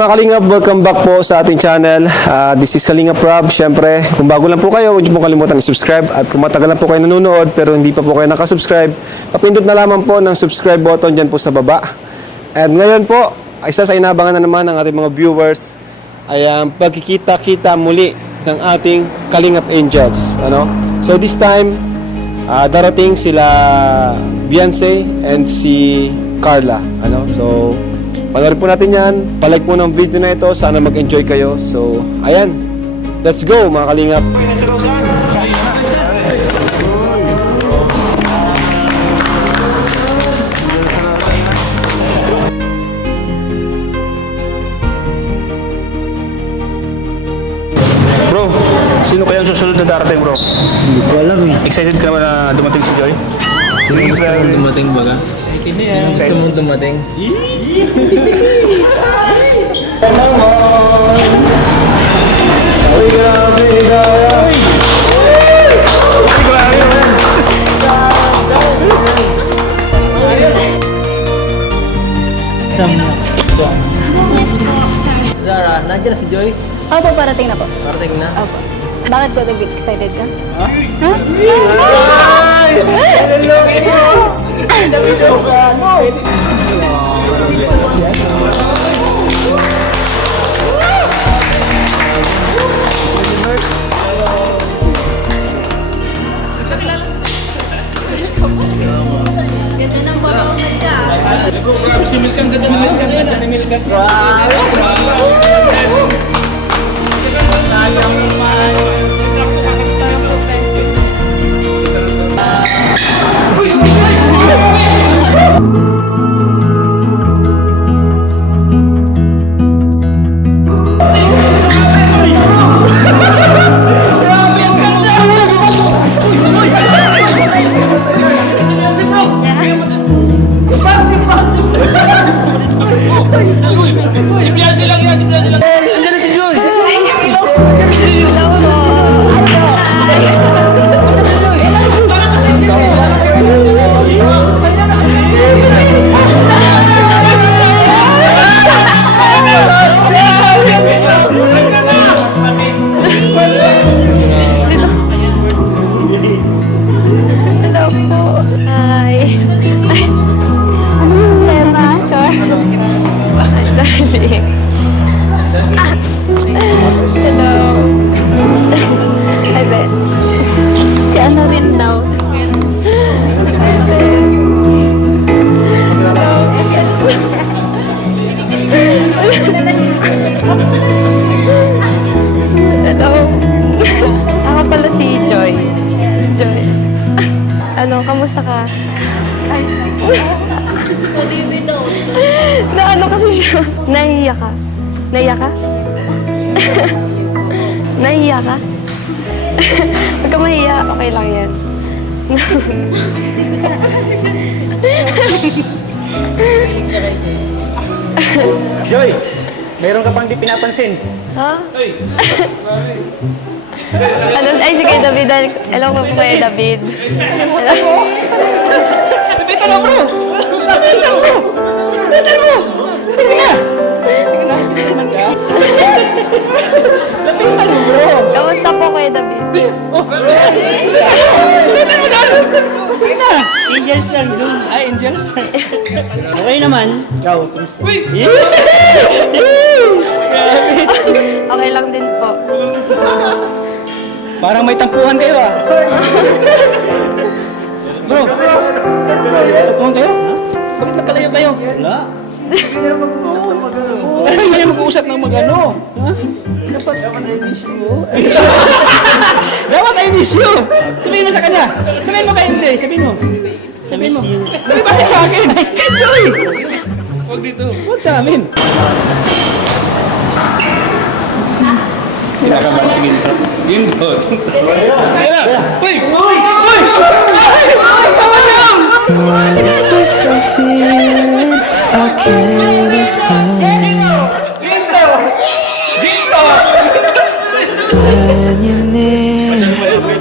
Mga Kalingap, welcome back po sa ating channel. This is Kalingap Rob. Siyempre, kung bago lang po kayo, huwag niyo po kalimutan i-subscribe. At kung matagal lang po kayo nanonood pero hindi pa po kayo nakasubscribe, papindot na lamang po ng subscribe button dyan po sa baba. And ngayon po, isa sa inabangan na naman ng ating mga viewers ay ang pagkikita-kita muli ng ating Kalingap Angels. So this time, darating sila Beyonce and si Carla. So panoorin po natin yan. Palike po ng video na ito. Sana mag-enjoy kayo. So, ayan. Let's go, mga Kalingap. Bro, sino kaya ang susunod na darating, bro? Hindi ko alam eh. Excited ka naman na dumating si Joy? Sino gusto mong dumating baga? Sino gusto mong dumating? Zara, nandiyan na si Joy? Opo, parating na po. Parating na? Opo. Bakit ko to be excited ka? Ganda ng bolo mo ka. Grabe si Milkan, ganda ng Milkan. Ganda ni Milkan. Hello po. Hi. Emma, Chor. Darling. Hello. Hi, Ben. Si ano rin daw. Hi, Ben. Hello. Ako pala si Joy. Joy. Kamusta ka? Na ano kasi siya? Nahiya ka? Nahiya ka? Nahiya ka? Huwag ka mahiya. Okay lang yan. Joy, meron ka pang di pinapansin. Ha? Ay, sige, David. Hello po po kay David. Hello. Lapitan mo, bro! Lapitan mo! Lapitan mo! Sige na! Sige na, sige naman ka. Lapitan mo, bro! Kamusta po kay David? Lapitan mo na! Sige na! Angels lang dun. Ay, Angels. Okay naman. Ikaw, kumusta? Okay lang din po. Parang may tampuhan kayo, ah. Bro, tampuhan kayo? Bakit magkalayo kayo? Wala. Bakit kayo mag-uusap ng mag-ano? Ha? Dapat I miss you. Dapat I miss you. Sabihin mo sa kanya. Sabihin mo kay MJ. Sabihin mo. Sabihin mo. Sabi, bakit sa akin? Enjoy! Huwag dito. Huwag sa amin. Kinakabahan si Ginto. Ginto. Kaya na. Uy! Uy! Uy! What is this I'm feeling? I can't explain. When you're near,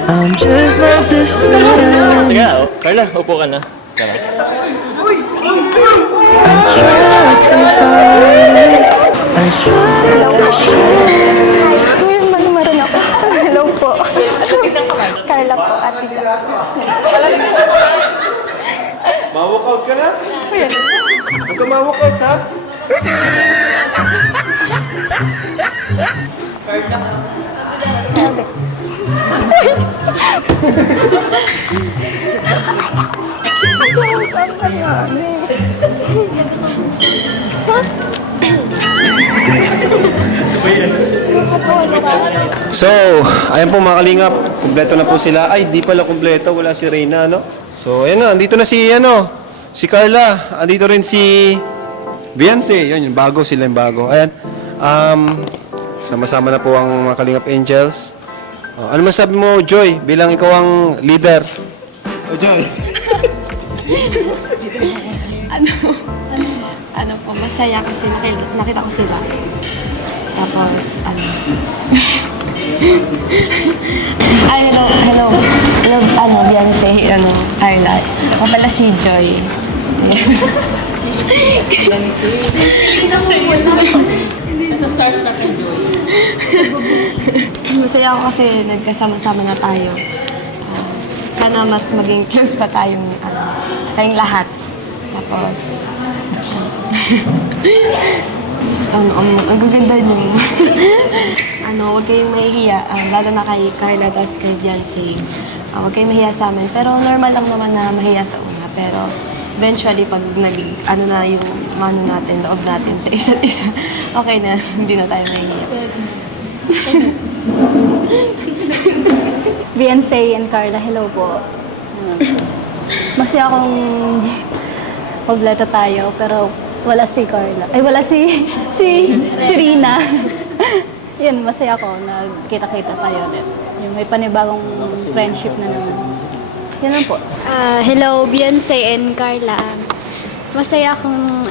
I'm just not the same. Sige, Carla, upo ka na. I try to hide it. I try May manumaran ako. Hello po. Carla po, ate ko. Ma-walkout ka na? Huwag ka ma-walkout, ha? So, ayan po mga kalingap. Kumpleto na po sila. Ay, di pala kumpleto. Wala si Reyna, no? So, ayan na. Andito na si, si Carla. Andito rin si Beyonce. Yun, yung bago. Sila yung bago. Ayan. Sama-sama na po ang mga Kalingap Angels. Ano masabi mo, Joy, bilang ikaw ang leader? Joy. Ano po, masaya kasi nakita ko sila. Tapos, ay, hello, Beyonce, Carla. Ako pala si Joy. Nasa Starstruck and Joy. Masaya ako kasi nagkasama-sama na tayo. Sana mas maging close pa tayong lahat. Tapos, ang gaganda niyo. Huwag kayong mahihiya, lalo na kay Carla tapos kay Beyonce. Huwag kayong mahiya sa amin. Pero normal lang naman na mahiya sa una. Pero eventually, pag na yung mano natin, loob natin sa isa't isa, okay na, hindi na tayo mahihiya. Beyonce and Carla, hello po. Masaya akong kompleto tayo, pero wala si Carla. Ay, wala si Rina. Yun, masaya ako. Nagkita-kita tayo ulit. Yung may panibagong friendship na naman. Yun lang po. Hello, Beyonce and Carla. Masaya akong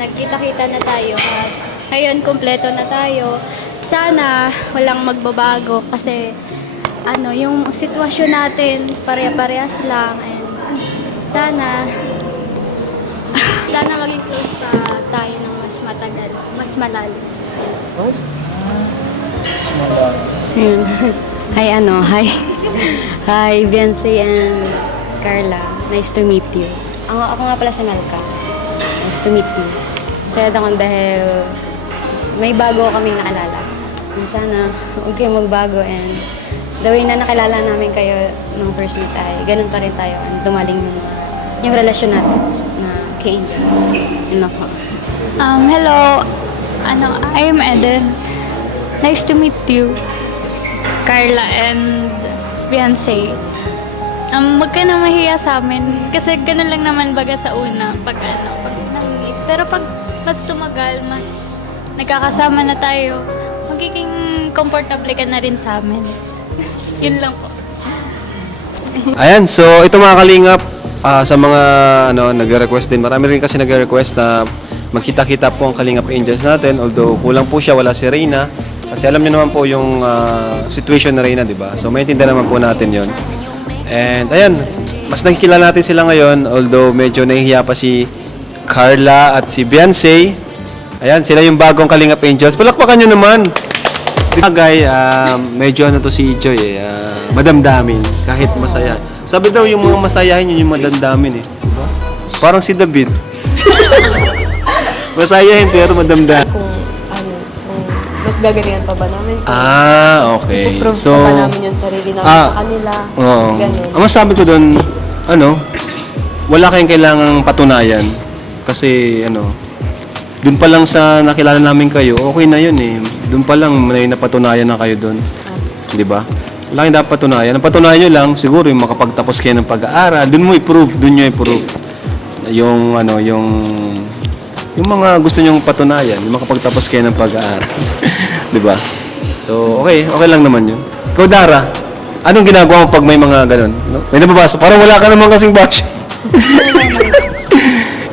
nagkita-kita na tayo. At ngayon, kumpleto na tayo. Sana walang magbabago kasi yung sitwasyon natin pare-parehas lang. And sana maging close pa tayo ng mas matagal, mas malalim. Hi, Beyonce and Carla. Nice to meet you. Ako nga pala si Melka. Nice to meet you. Masaya ako dahil may bago kaming nakilala. Sana huwag kayong magbago and the way na nakilala namin kayo nung first meet ay ganun pa rin tayo and dumaling yung relasyon natin na K-Angels. Yun ako. Hello, I am Eden. Nice to meet you, Carla and Beyonce. Huwag ka nang mahiya sa amin kasi ganun lang naman baga sa una pag nang-meet. Pero pag mas tumagal, mas nagkakasama na tayo, magiging komportable ka na rin sa amin. Yun lang po. Ayan, so ito mga Kalingap, sa mga nagre-request din. Marami rin kasi nagre-request na magkita-kita po ang Kalingap Angels natin. Although kulang po siya, wala si Reyna. Kasi alam niyo naman po yung situation na Reyna, di ba? So maintindihan naman po natin yon. And ayan, mas nakikilala natin sila ngayon. Although medyo nahihiya pa si Carla at si Beyonce. Ayan, sila yung bagong Kalingap Angels. Palakpakan nyo naman! Bagay, medyo to si Joy madamdamin kahit masaya. Sabi daw yung mga masayahin yun yung madamdamin eh. Diba? Parang si David. Masayahin pero madamdamin. Kung mas gagalingan pa ba namin? Okay. Ipuprove So, pa ba namin yung sarili namin sa kanila? Oo. Ganun. Ang masabi ko doon, wala kayong kailangang patunayan. Kasi, doon pa lang sa nakilala namin kayo, okay na yun eh. Doon pa lang may napatunayan na kayo doon. Di ba? Wala kayong dapat patunayan. Ang patunayan nyo lang, siguro yung makapagtapos kayo ng pag-aaral, doon nyo i-prove. Yung mga gusto nyong patunayan, yung makapagtapos kayo ng pag-aaral. Di ba? So, okay lang naman yun. Ikaw, Dara, anong ginagawa mo pag may mga ganun? No? May nababasa, parang wala ka naman kasing bash.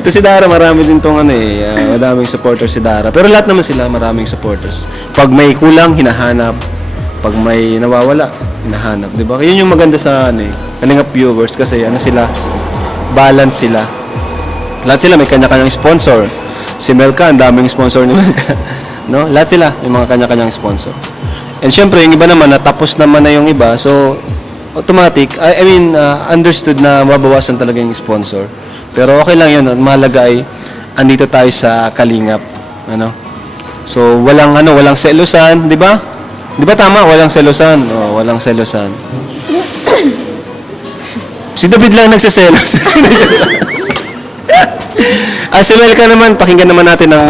Ito si Dara, marami din tong maraming supporters si Dara. Pero lahat naman sila, maraming supporters. Pag may kulang, hinahanap. Pag may nawawala, hinahanap. Di ba? Yun yung maganda sa Kalingap viewers kasi sila, balance sila. Lahat sila may kanya-kanyang sponsor. Si Melka, ang daming sponsor ni Melka. No? Lahat sila, yung mga kanya-kanyang sponsor. And syempre, yung iba naman, natapos naman na yung iba. So, automatic, understood na mabawasan talaga yung sponsor. Pero okay lang yun. Ang mahalaga ay andito tayo sa Kalingap. Ano? So, walang selosan, di ba? Di ba tama? Walang selosan. Oh, walang selosan. Si David lang nagsiselos. Si Melka naman, pakinggan naman natin ang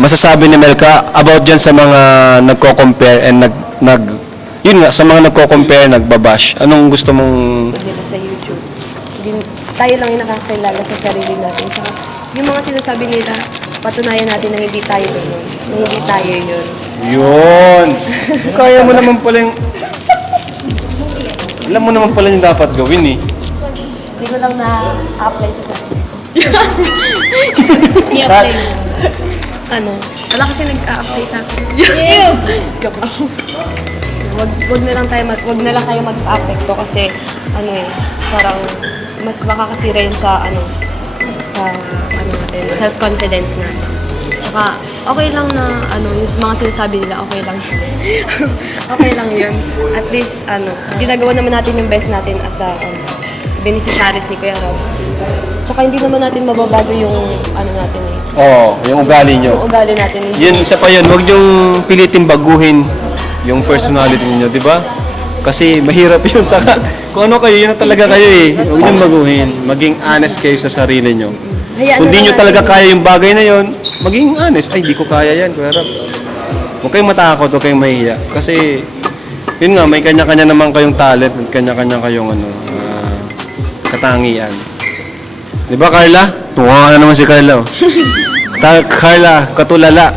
masasabi ni Melka about dyan sa mga nagko-compare and yun nga, sa mga nagko-compare, nagbabash. Anong gusto mong... nila sa YouTube. Tayo lang yung nakakilala sa sarili natin. Saka yung mga sinasabi nila, patunayan natin na hindi tayo ganun. Na hindi tayo yun. Yun! Kaya mo naman pala yung... Alam mo naman pala yung dapat gawin eh. Hindi ko lang na-apply sa sarili. I-apply. Ano? Wala kasi nag-a-apply sa akin. Joke lang. Wag na lang kayo mag-apekto kasi parang mas makakasira yun sa natin, self-confidence natin. Saka okay lang na yung mga sinasabi nila, okay lang. Okay lang yun. At least ginagawa naman natin yung best natin as a beneficiaries ni Kuya Rob. Tsaka hindi naman natin mababago yung natin eh. Oo, yung ugali nyo. Yung ugali natin. Yun, isa pa yun. Huwag niyong pilitin baguhin yung personality niyo, di ba? Kasi mahirap yun. Saka, kung ano kayo, yun na talaga kayo eh. Huwag niyong baguhin. Maging honest kayo sa sarili niyo. Kung di niyo talaga kaya yung bagay na yun, maging honest. Ay, di ko kaya yan, Kuya Rob. Huwag kayong matakot, huwag kayong mahihiya. Kasi, yun nga, may kanya-kanya naman kayong talent at kanya-kanya kayong katangian. Di ba, Carla? Tunga na naman si Carla. Oh. Carla, katulala.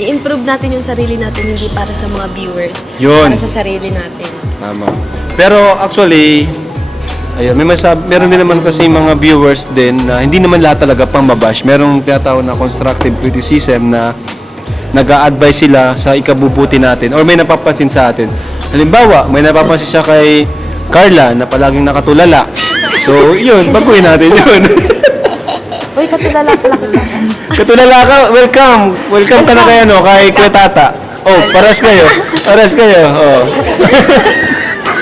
I-improve natin yung sarili natin, hindi para sa mga viewers. Yun. Para sa sarili natin. Tama. Pero actually, ayun, meron din naman kasi mga viewers din na hindi naman lahat talaga pang mabash. Merong tinatawag na constructive criticism na nag-a-advise sila sa ikabubuti natin or may napapansin sa atin. Halimbawa, may napapansin siya kay Carla na palaging nakatulala. So, yun, baguhin natin yun. Uy, katulala pala kita. Katulala ka, welcome. Welcome ka na kay Kuya Tata. Oh, paras kayo. Oh.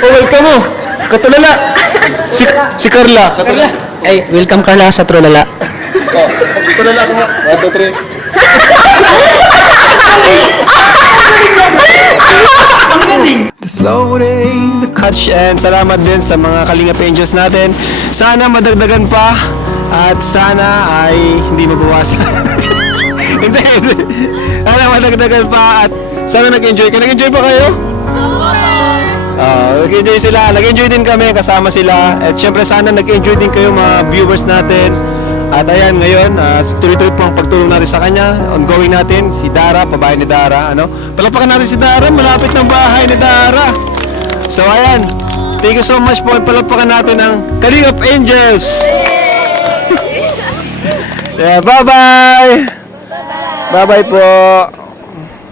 Welcome mo. Katulala. Si Carla. Ay, welcome Carla sa Trolala. Oh, katulala ko nga. 1, 2, 3. The floating, the catch, and salamat din sa mga Kalingap Angels natin. Sana madagdagan pa at sana ay hindi mabawasan. Hindi. Sana madagdagan pa at sana nag-enjoy ka. Nag-enjoy pa kayo? Nag-enjoy sila. Nag-enjoy din kami kasama sila. At syempre sana nag-enjoy din kayo mga viewers natin. At ayan, ngayon, tuloy-tuloy po ang pagtulong natin sa kanya. Ongoing natin, si Dara, pabahay ni Dara. Palapakan natin si Dara, malapit ng bahay ni Dara. So ayan, thank you so much po. Palapakan natin ang Kalingap Angels. Yeah, bye-bye! Bye-bye po!